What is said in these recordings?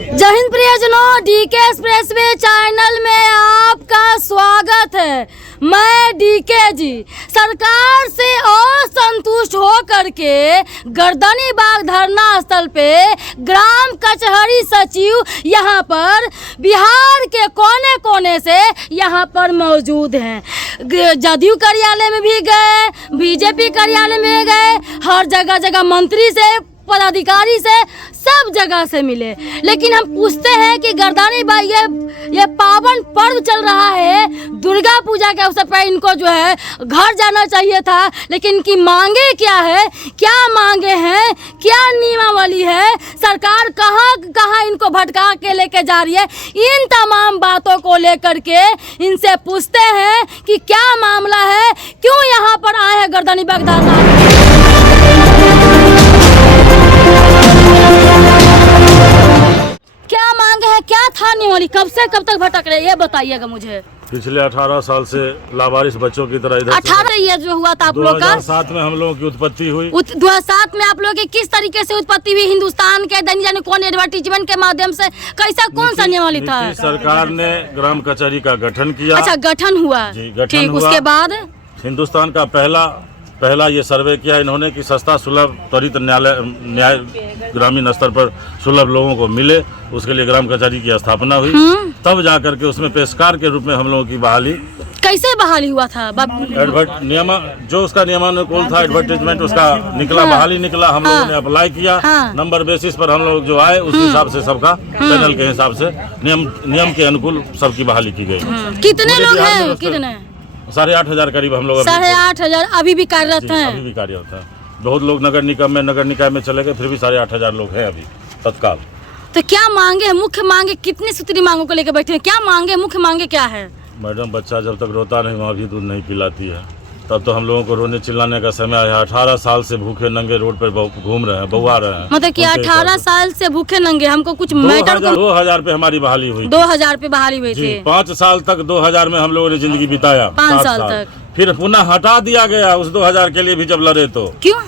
जय हिंद प्रियजनों, DK expressway channel में आपका स्वागत है। मैं डीके जी सरकार से असंतुष्ट होकर के गर्दनी बाग धरना स्थल पे ग्राम कचहरी सचिव यहाँ पर बिहार के कोने कोने से यहाँ पर मौजूद हैं। जदयू कार्यालय में भी गए, बीजेपी कार्यालय में गए, हर जगह जगह मंत्री से, पदाधिकारी से, सब जगह से मिले। लेकिन हम पूछते हैं कि गर्दानी भाई ये पावन पर्व चल रहा है, दुर्गा पूजा के अवसर पर इनको जो है घर जाना चाहिए था, लेकिन इनकी मांगे क्या है, क्या मांगे हैं, क्या नियमावली है, सरकार कहाँ कहाँ इनको भटका के लेके जा रही है, इन तमाम बातों को लेकर के इनसे पूछते हैं कि क्या मामला है, क्यों यहाँ पर आए हैं गर्दानी बाग धरना। क्या मांग है, क्या था नियमावली, कब से कब तक भटक रहे, ये बताइएगा मुझे। पिछले 18 साल से लावारिस बच्चों की तरह इधर 18 ये जो हुआ था आप लोग का, 2007 में हम लोगों की उत्पत्ति हुई। 2007 में आप लोगों की किस तरीके से उत्पत्ति हुई? हिंदुस्तान के दैनिक जाने कौन एडवर्टीजमेंट के माध्यम से, कैसा कौन सा नियमावली था? सरकार ने ग्राम कचहरी का गठन किया। अच्छा, गठन हुआ, ठीक। उसके बाद हिंदुस्तान का पहला ये सर्वे किया इन्होंने कि सस्ता सुलभ त्वरित न्याय ग्रामीण स्तर पर सुलभ लोगों को मिले, उसके लिए ग्राम कचहरी की स्थापना हुई। तब जाकर के उसमें पेशकार के रूप में हम लोगों की बहाली। कैसे बहाली हुआ था? जो उसका नियमानुकूल था, एडवर्टीजमेंट उसका निकला, बहाली निकला। हम लोगों ने अप्लाई किया, नंबर बेसिस पर हम लोग जो आए उस हिसाब से सबका पैनल के हिसाब से नियम के अनुकूल सबकी बहाली की गई। कितने लोग हैं? कितने? 8,500 करीब हम लोग। 8,500 अभी भी कार्यरत हैं? अभी भी कार्यरत हैं। बहुत लोग नगर निकाय में चले गए, फिर भी 8,500 लोग हैं अभी तत्काल। तो क्या मांगे, मुख्य मांगे, कितनी सूत्री मांगों को लेकर बैठे हैं? क्या मांगे, मुख्य मांगे क्या है? मैडम, बच्चा जब तक रोता नहीं वहाँ भी दूध नहीं पिलाती है, तब तो हम लोगों को रोने चिल्लाने का समय है। 18 साल से भूखे नंगे रोड पर घूम रहे हैं, बउआ रहे हैं। मतलब कि 18 साल से भूखे नंगे, हमको कुछ मैटर। 2000 पे हमारी बहाली हुई। 2000 पे बहाली हुई थी। 5 साल तक 2000 में हम लोगों ने जिंदगी बिताया। 5 साल तक फिर पुनः हटा दिया गया उस 2000 के लिए भी जब लड़े तो। क्यों?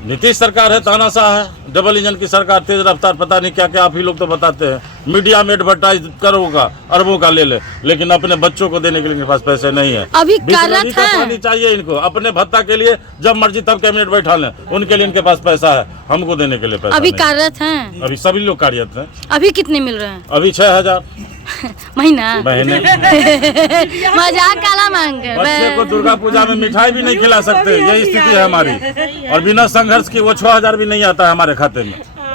नीतीश सरकार है, तानाशाह है, डबल इंजन की सरकार, तेज रफ्तार, पता नहीं क्या क्या आप ही लोग तो बताते हैं। मीडिया में एडवर्टाइज करोगा, अरबों का ले ले, लेकिन अपने बच्चों को देने के लिए इनके पास पैसे नहीं है। अभी कार्यरत है, पानी चाहिए इनको अपने भत्ता के लिए, जब मर्जी तब कैबिनेट बैठा लें, उनके लिए इनके पास पैसा है, हमको देने के लिए पैसा अभी कार्यरत हैं? अभी सभी लोग कार्यरत हैं। अभी कितने मिल रहे हैं? अभी 6,000 महीने। मजाक काला मांग रहे। बच्चे को दुर्गा पूजा में मिठाई भी नहीं खिला सकते, यही स्थिति है हमारी। और बिना संघर्ष के वो 6,000 भी नहीं आता है हमारे खाते में।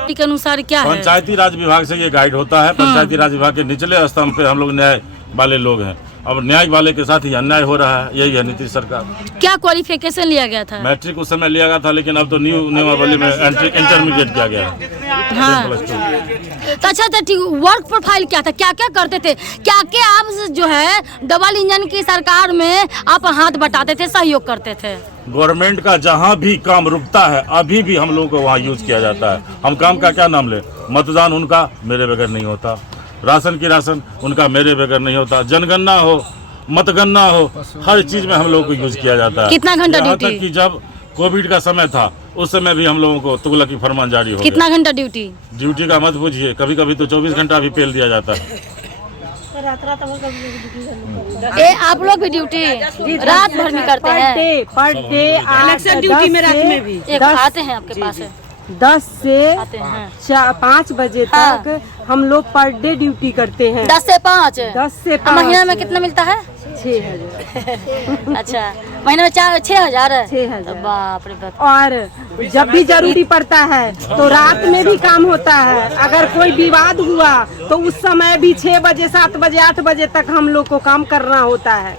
के अनुसार क्या है? पंचायती राज विभाग से ये गाइड होता है। पंचायती राज विभाग के निचले स्तंभ पे हम लोग न्याय वाले लोग हैं। अब न्याय वाले के साथ ही अन्याय हो रहा है, यही है नीतीश सरकार। क्या क्वालिफिकेशन लिया गया था? मैट्रिक उस समय लिया गया था, लेकिन अब तो न्यू नियमावली में इंटरमीडिएट किया गया है। हाँ। तो अच्छा, तो ठीक, वर्क प्रोफाइल क्या था, क्या क्या करते थे, क्या क्या आप जो है डबल इंजन की सरकार में आप हाथ बटाते थे, सहयोग करते थे? गवर्नमेंट का जहाँ भी काम रुकता है अभी भी हम लोगों को वहाँ यूज किया जाता है। हम काम का क्या नाम ले, मतदान उनका मेरे बगैर नहीं होता, राशन की राशन उनका मेरे बगैर नहीं होता, जनगणना हो, मतगणना हो, हर चीज में हम लोगों को यूज किया जाता है। कितना घंटा ड्यूटी? तक कि जब कोविड का समय था उस समय भी हम लोगों को तुगलक की फरमान जारी हो। कितना घंटा ड्यूटी? ड्यूटी का मत पूछिए, कभी कभी तो 24 घंटा भी पेल दिया जाता है। आप लोग भी ड्यूटी रात भर में करते हैं? पर डे इलेक्शन ड्यूटी में रात में भी आते हैं आपके पास? 10 से 5 बजे तक हम लोग पर डे ड्यूटी करते हैं। 10 से 5? 10 से 5। महीना में कितना मिलता है? 6,000। अच्छा, महीने में 6,000? 6,000। बाप रे बाप। और जब भी जरूरी पड़ता है तो रात में भी काम होता है। अगर कोई विवाद हुआ तो उस समय भी 6 बजे, 7 बजे, 8 बजे तक हम लोग को काम करना होता है।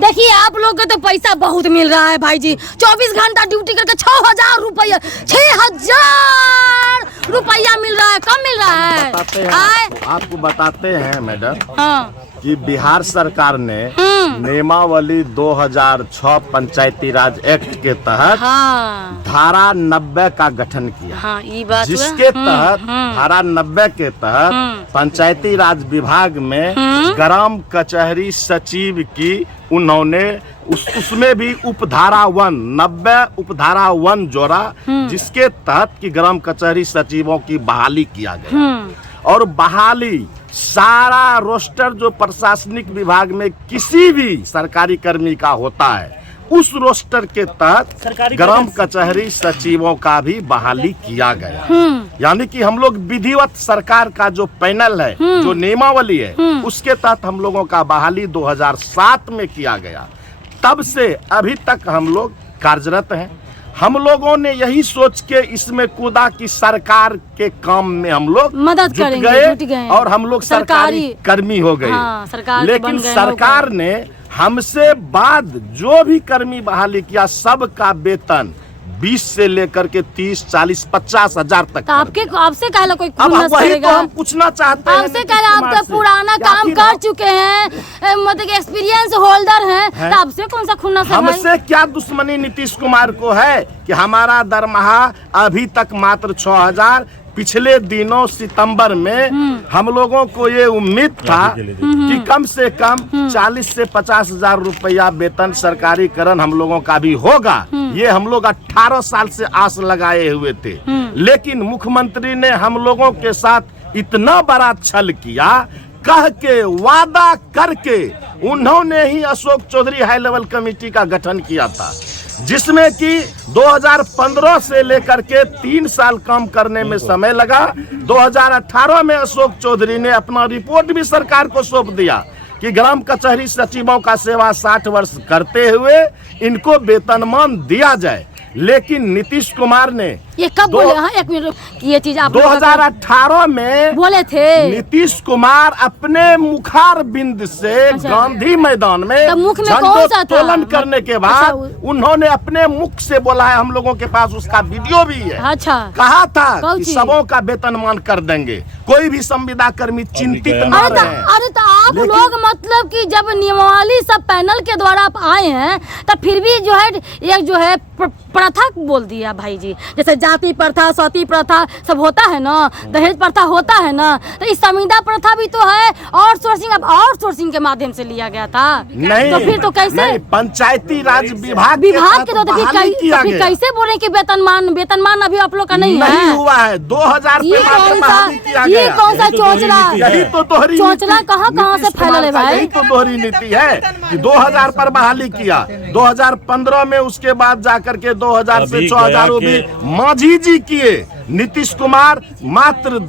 देखिए, आप लोग को तो पैसा बहुत मिल रहा है भाई जी। 24 घंटा ड्यूटी करके 6,000 रुपया, 6,000 रुपया मिल रहा है, कम मिल रहा है। आपको बताते हैं मैडम, हाँ, कि बिहार सरकार ने नियमावली 2006 पंचायती राज एक्ट के तहत धारा 90 का गठन किया। हाँ, ये बात जिसके तहत धारा 90 के तहत पंचायती राज विभाग में ग्राम कचहरी सचिव की उन्होंने उसमें भी उपधारा 1 90 उपधारा 1 जोड़ा, जिसके तहत की ग्राम कचहरी सचिवों की बहाली किया गया। और बहाली सारा रोस्टर जो प्रशासनिक विभाग में किसी भी सरकारी कर्मी का होता है उस रोस्टर के तहत ग्राम कचहरी सचिवों का भी बहाली किया गया। यानी कि हम लोग विधिवत सरकार का जो पैनल है, जो नियमावली है, उसके तहत हम लोगों का बहाली 2007 में किया गया। तब से अभी तक हम लोग कार्यरत हैं। हम लोगों ने यही सोच के इसमें कूदा कि सरकार के काम में हम लोग मदद जुट करेंगे, जुट गए। और हम लोग सरकारी कर्मी हो गए। हाँ, सरकार के लेकिन बन गए सरकार ने हमसे बाद जो भी कर्मी बहाली किया सबका वेतन 20 से लेकर के 30, 40, 50 हजार तक। तो आपसे कहला कोई अब खुन्नस वही करेगा? तो हम पूछना चाहते हैं। आपसे कहला आप तो पुराना काम कर चुके हैं, मतलब एक्सपीरियंस होल्डर हैं, तो आपसे कौन सा खुन्नस है भाई? हमसे क्या दुश्मनी नीतीश कुमार को है कि हमारा दरमाहा अभी तक मात्र 6,000। पिछले दिनों सितंबर में हम लोगों को ये उम्मीद था कि कम से कम 40 से 50 हजार रुपया वेतन सरकारीकरण हम लोगों का भी होगा। ये हम लोग 18 साल से आस लगाए हुए थे। लेकिन मुख्यमंत्री ने हम लोगों के साथ इतना बड़ा छल किया, कह के वादा करके उन्होंने ही Ashok Chaudhary high level committee का गठन किया था, जिसमें कि 2015 से लेकर के 3 साल काम करने में समय लगा। 2018 में अशोक चौधरी ने अपना रिपोर्ट भी सरकार को सौंप दिया कि ग्राम कचहरी सचिवों का सेवा 60 वर्ष करते हुए इनको वेतनमान दिया जाए। लेकिन नीतीश कुमार ने ये कब बोले? हाँ, एक मिनट ये चीज आप 2018 में बोले थे। नीतीश कुमार अपने मुखार बिंद से गांधी मैदान में मुख में कौन सा था? झंडोत्तोलन करने के बाद उन्होंने अपने मुख से बोला है, हम लोगों के पास उसका वीडियो भी है। अच्छा, कहा था कि सबों का वेतनमान कर देंगे, कोई भी संविदा कर्मी चिंतित न रहे। अरे तो आप लोग मतलब कि जब नियमावली सब पैनल के द्वारा आप आए हैं, तब फिर भी जो है एक जो है प्रथा बोल दिया भाई जी, जैसे जाति प्रथा, सती प्रथा सब होता है ना, दहेज प्रथा होता है ना, तो इस संविदा प्रथा भी तो है आउटसोर्सिंग के माध्यम से लिया गया था। नहीं तो फिर तो कैसे नहीं, पंचायती राज विभाग के तो फिर कैसे बोले कि वेतनमान अभी आप लोग का नहीं है? हुआ है 2000 ये कौन सा चोचला चोचला कहाँ से फैला है भाई? यही तो दोहरी नीति है कि 2000 पर बहाली किया, 2015 में उसके बाद जाकर के 2000 से 6000 भी माझी जी किए। नीतीश कुमार मात्र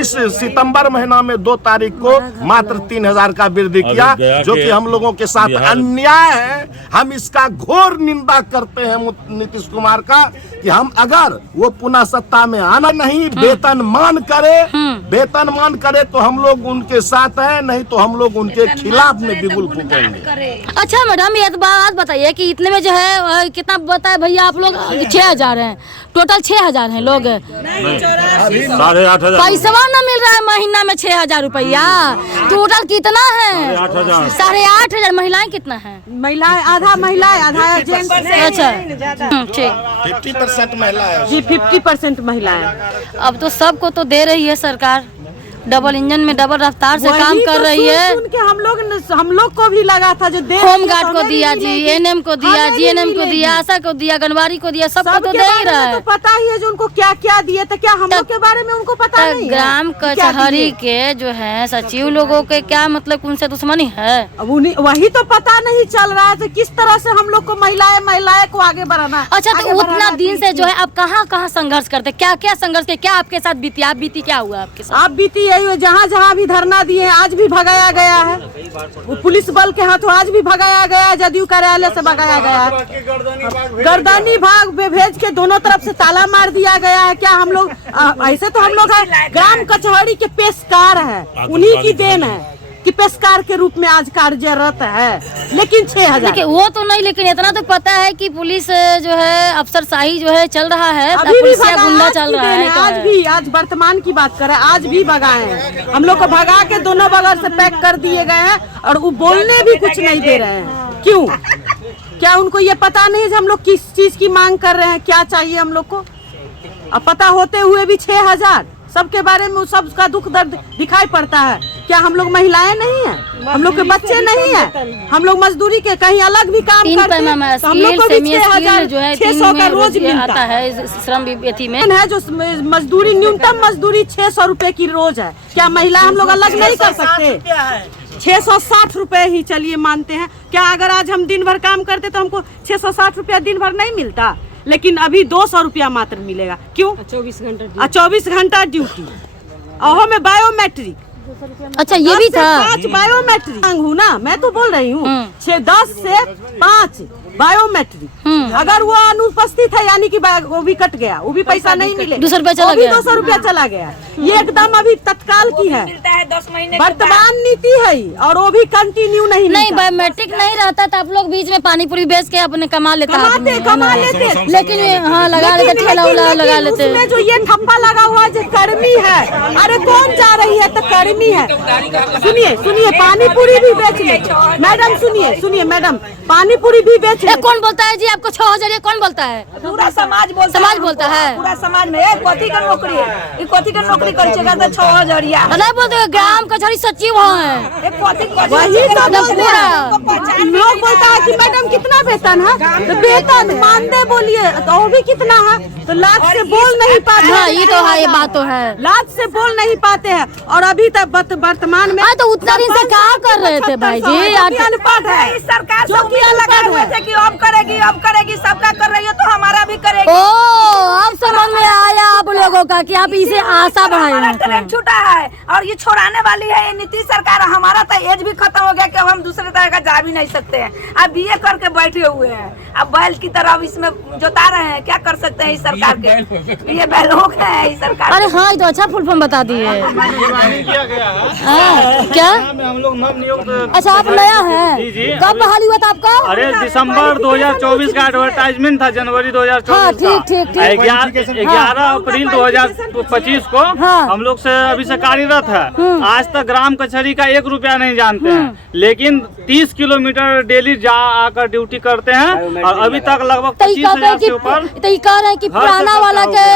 इस सितंबर महीना में 2 तारीख को मात्र 3000 का वृद्धि किया, जो कि हम लोगों के साथ अन्याय है। हम इसका घोर निंदा करते हैं नीतीश कुमार का कि हम अगर वो पुनः सत्ता में आना नहीं, वेतन मान करे तो हम लोग उनके साथ हैं, नहीं तो हम लोग उनके खिलाफ में बिगुल फूकेंगे। अच्छा मैडम, ये बात बताइए कि इतने में जो है कितना बताए भैया आप लोग? 6000 हैं टोटल, 6000 हैं लोग। 8,500 पैसा न मिल रहा है महीना में 6000 रुपया। टोटल कितना है? 8,500। महिलाएं कितना है? महिलाएं आधा जेंट्स। अच्छा, ठीक। 50% महिला है जी, 50% महिलाएं। अब तो सबको तो दे रही है सरकार, डबल इंजन में डबल रफ्तार से काम कर रही है। सुन के हम लोग को भी लगा था जो दे होमगार्ड को दिया जी, एनएम को दिया, जीएनएम को दिया, आशा को दिया, आंगनबाड़ी को दिया, सबको तो दे ही रहा है। तो पता ही है जो उनको क्या क्या दिए, तो क्या हम लोग के बारे में उनको पता नहीं है? ग्राम कचहरी के जो है सचिव लोगों के क्या मतलब उनसे दुश्मनी है? वही तो पता नहीं चल रहा है किस तरह से हम लोग को महिलाएं को आगे बढ़ाना। अच्छा, तो उतना दिन से जो है आप कहाँ संघर्ष करते, क्या क्या संघर्ष के, क्या आपके साथ बीती? आप बीती क्या हुआ आपके साथ? आप बीती जहाँ भी धरना दिए आज भी भगाया गया है, वो पुलिस बल के हाथों आज भी भगाया गया है, जदयू कार्यालय से भगाया गया है, गर्दनी भाग भेज के दोनों तरफ से ताला मार दिया गया है। क्या हम लोग ऐसे तो हम लोग है ग्राम कचहरी के पेशकार है, उन्हीं की देन है कि पेशकार के रूप में आज कार्यरत है। लेकिन 6000 वो तो नहीं, लेकिन इतना तो पता है कि पुलिस जो है अफसरशाही जो है चल रहा है, अभी भी गुंडा चल रहा है। आज वर्तमान की बात करें, आज भी भगाए हैं हम लोग को, भगा के दोनों बगल से पैक कर दिए गए हैं और वो बोलने भी कुछ नहीं दे रहे हैं। क्यों? क्या उनको ये पता नहीं हम लोग किस चीज की मांग कर रहे हैं, क्या चाहिए हम लोग को? अब पता होते हुए भी 6000 सबके बारे में सबका दुख दर्द दिखाई पड़ता है। क्या हम लोग महिलाएं नहीं हैं? हम लोग के बच्चे नहीं है, हम लोग मजदूरी के कहीं अलग भी काम तीन करते हैं, तो हम लोग को भी 6,600 का रोज मिलता है। श्रम विभूति में है जो मजदूरी, न्यूनतम मजदूरी 600 रुपए की रोज है। क्या महिला हम लोग अलग नहीं कर सकते? 660 रुपए ही चलिए मानते हैं। क्या अगर आज हम दिन भर काम करते तो हमको 660 रुपया दिन भर नहीं मिलता? लेकिन अभी 200 रुपया मात्र मिलेगा। क्यों? 24 घंटा ड्यूटी और में बायोमेट्रिक। अच्छा ये भी था। 5 बायोमेट्रिक हूँ ना, मैं तो बोल रही हूँ 10 से 5 बायोमेट्रिक। अगर वो अनुपस्थित है यानी कि वो भी कट गया, वो भी पैसा नहीं मिले, 200 रुपया चला गया। 200 रुपया चला गया। ये एकदम अभी तत्काल की है, 10 महीने वर्तमान नीति है और वो भी कंटिन्यू नहीं बायोमेट्रिक नहीं रहता तो आप लोग बीच में पानी पूरी बेच के अपने कमा लेते कमा लेते। लेकिन हाँ लगा लेते, ठेला उला लगा लेते। उसमें जो ये ठप्पा लगा हुआ जो कर्मी है, अरे कौन जा रही है तो कर्मी है। सुनिए पानी पूरी भी बेच ले मैडम, सुनिए मैडम, पानी पूरी भी बेच ले। कौन बोलता है जी आपको 6,000? ये कौन बोलता है? पूरा समाज बोलता है। पूरा समाज में कथी का नौकरी है, कथी का नौकरी कर 6,000। नहीं बोलते ग्राम कचहरी सचिव है, वही तो लोग बोलता है कि मैडम कितना वेतन है, तो वेतन मानदेय बोलिए तो वो भी कितना है, तो लाख से बोल नहीं पाते। हाँ ये तो है, ये बात तो है, लाख से बोल नहीं पाते हैं। और अभी तक वर्तमान में तो उतना दिन से क्या कर रहे थे भाई जी? अनपढ़ है सरकार, जो कि लगा हुए थे कि अब करेगी, सबका कर रही है तो हमारा भी करेगी। ओ अब समझ में आया आप लोगों का कि आप इसे आशा बढ़ाए। ट्रेन छूटा है और ये छोड़ाने वाली है ये नीतीश सरकार। हमारा तो एज भी खत्म हो गया कि अब हम दूसरे तरह का जा भी नहीं सकते हैं। अब बीए करके बैठे हुए हैं, अब बैल की तरह अब इसमें जोता रहे हैं। क्या कर सकते हैं इस सरकार के? ये बैलों का है इस सरकार। अरे हाँ ये तो अच्छा फुल फॉर्म बता दिए। क्या हम लोग नव नियुक्त। अच्छा आप नया है? जी जी। कब बहाली हुआ था आपका? अरे दिसंबर 2024 का एडवर्टाइजमेंट था, जनवरी 2024 हाँ, ठीक। 11 अप्रैल 2025 को हम लोग से अभी से कार्यरत है। आज तक ग्राम कचहरी का 1 रुपया नहीं जानते हैं, लेकिन 30 किलोमीटर डेली जा आकर ड्यूटी करते हैं और अभी तक लगभग 25,000 से ऊपर। तो ये कह रहे हैं कि पुराना वाला के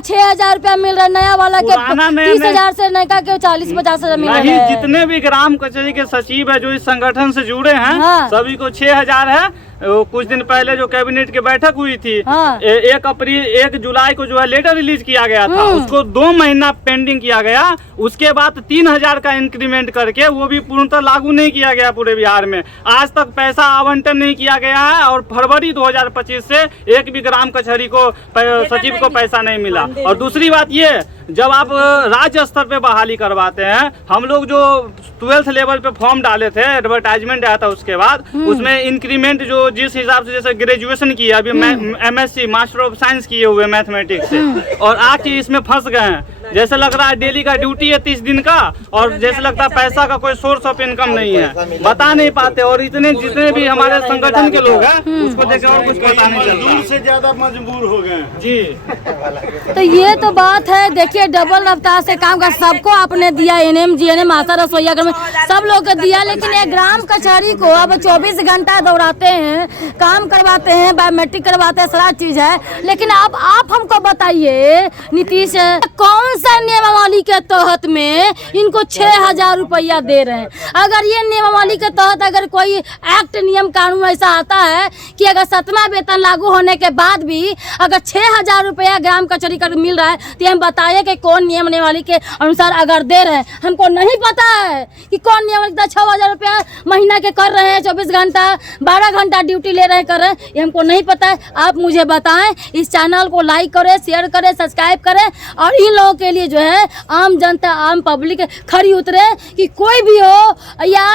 6,000 रुपया मिल रहा है, नया वाला के 30,000 से नया के 40-50,000 मिल रहा है। जितने भी ग्राम कचहरी के सचिव है जो इस संगठन से जुड़े हैं, सभी को 6,000 है। कुछ दिन पहले जो कैबिनेट की बैठक हुई थी, 1 जुलाई को जो है लेटर रिलीज किया गया था, उसको 2 महीना पेंडिंग किया गया। उसके बाद 3,000 का इंक्रीमेंट करके वो भी पूर्णतः लागू नहीं किया गया पूरे बिहार में। आज तक पैसा आवंटन नहीं किया गया है और फरवरी 2025 से एक भी ग्राम कचहरी को सचिव को पैसा नहीं मिला। और दूसरी बात ये, जब आप राज्य स्तर पे बहाली करवाते हैं, हम लोग जो 12th लेवल पे फॉर्म डाले थे, एडवर्टाइजमेंट आया था, उसके बाद उसमें इंक्रीमेंट जो जिस हिसाब से जैसे ग्रेजुएशन किया, अभी MSc मास्टर ऑफ साइंस किए हुए मैथमेटिक्स से, और आके इसमें फंस गए हैं। जैसे लग रहा है डेली का ड्यूटी है 30 दिन का, और जैसे लगता है पैसा का कोई सोर्स ऑफ इनकम नहीं है, बता नहीं पाते। और जितने भी हमारे संगठन के लोग हैं उसको देखे और कुछ पता नहीं चलता, दूर से ज्यादा मजबूर हो गए जी। तो ये तो बात है, देखिए डबल रफ्तार से काम का सबको आपने दिया, NM GNM आशा रसोईया घर में सब लोग को दिया, लेकिन ये ग्राम कचहरी को अब 24 घंटा दौड़ाते हैं, काम करवाते हैं, बायोमेट्रिक करवाते हैं, सारा चीज है। लेकिन आप हमको बताइए नीतीश, कौन सा नियमावली के तहत में इनको 6,000 रुपया दे रहे हैं? अगर ये नियमावली के तहत अगर कोई एक्ट नियम कानून ऐसा आता है कि अगर 7वां वेतन लागू होने के बाद भी अगर 6,000 रुपया ग्राम कचहरी का मिल रहा है, तो हम बताइए कि कौन नियमावली के अनुसार अगर दे रहे हैं। हमको नहीं पता है कि कौन नियमावली 6,000 रुपया महीना के कर रहे हैं, 24 घंटा 12 घंटा ड्यूटी ले रहे हैं, कर रहे हैं, ये हमको नहीं पता है। आप मुझे बताएं, इस चैनल को लाइक करें, शेयर करें, सब्सक्राइब करें, और इन लोगों के लिए जो है आम जनता, आम पब्लिक खड़ी उतरे कि कोई भी हो या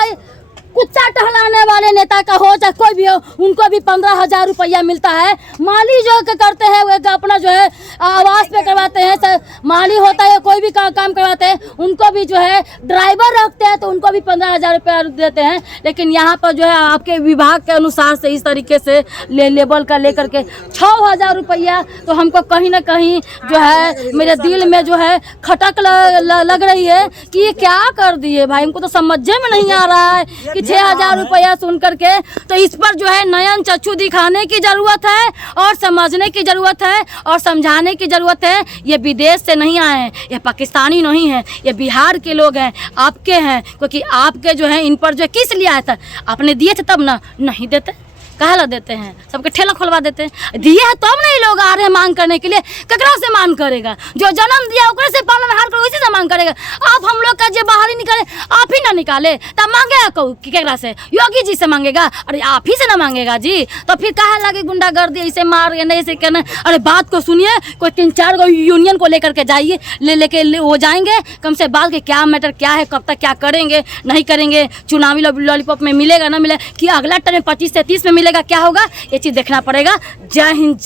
कुत्ता टहलाने वाले नेता का हो चाहे कोई भी हो, उनको भी 15,000 रुपया मिलता है। माली जो करते हैं वो अपना जो है आवास पे करवाते हैं, माली होता है कोई भी काम करवाते हैं, उनको भी जो है ड्राइवर रखते हैं तो उनको भी 15,000 रुपया देते हैं। लेकिन यहाँ पर जो है आपके विभाग के अनुसार से इस तरीके से लेवल का लेकर के 6,000 रुपया, तो हमको कहीं ना कहीं जो है मेरे दिल में जो है खटक लग रही है कि ये क्या कर दिए भाई। हमको तो समझे में नहीं आ रहा है कि कि 6,000 रुपया सुन करके, तो इस पर जो है नयन चक्षु दिखाने की जरूरत है और समझने की जरूरत है और समझाने की जरूरत है। ये विदेश से नहीं आए हैं, ये पाकिस्तानी नहीं है, ये बिहार के लोग हैं, आपके हैं, क्योंकि आपके जो है इन पर जो है किस लिए आया था, आपने दिए थे तब ना, नहीं देते कहला देते हैं, सबके ठेला खुलवा देते हैं। दिए हैं तब नहीं लोग आ रहे हैं मांग करने के लिए। ककरा से मांग करेगा? जो जन्म दिया ओकरे से पालन हार करो, उसी से मांग करेगा। आप हम लोग का जो बाहर ही निकाले, आप ही ना निकाले तब मांगेगा केकरा से? योगी जी से मांगेगा? अरे आप ही से ना मांगेगा जी, तो फिर कहा लगे गुंडागर्दी ऐसे मार ऐसे करना। अरे बात को सुनिए, कोई 3-4 गो यूनियन को लेकर के जाइए, लेके हो जाएंगे कम से बात के क्या मैटर क्या है, कब तक क्या करेंगे नहीं करेंगे, चुनावी लॉलीपॉप में मिलेगा ना मिलेगा, कि अगला टर्म में 25 से 30 में मिलेगा, क्या होगा, ये चीज़ देखना पड़ेगा। जय हिंद।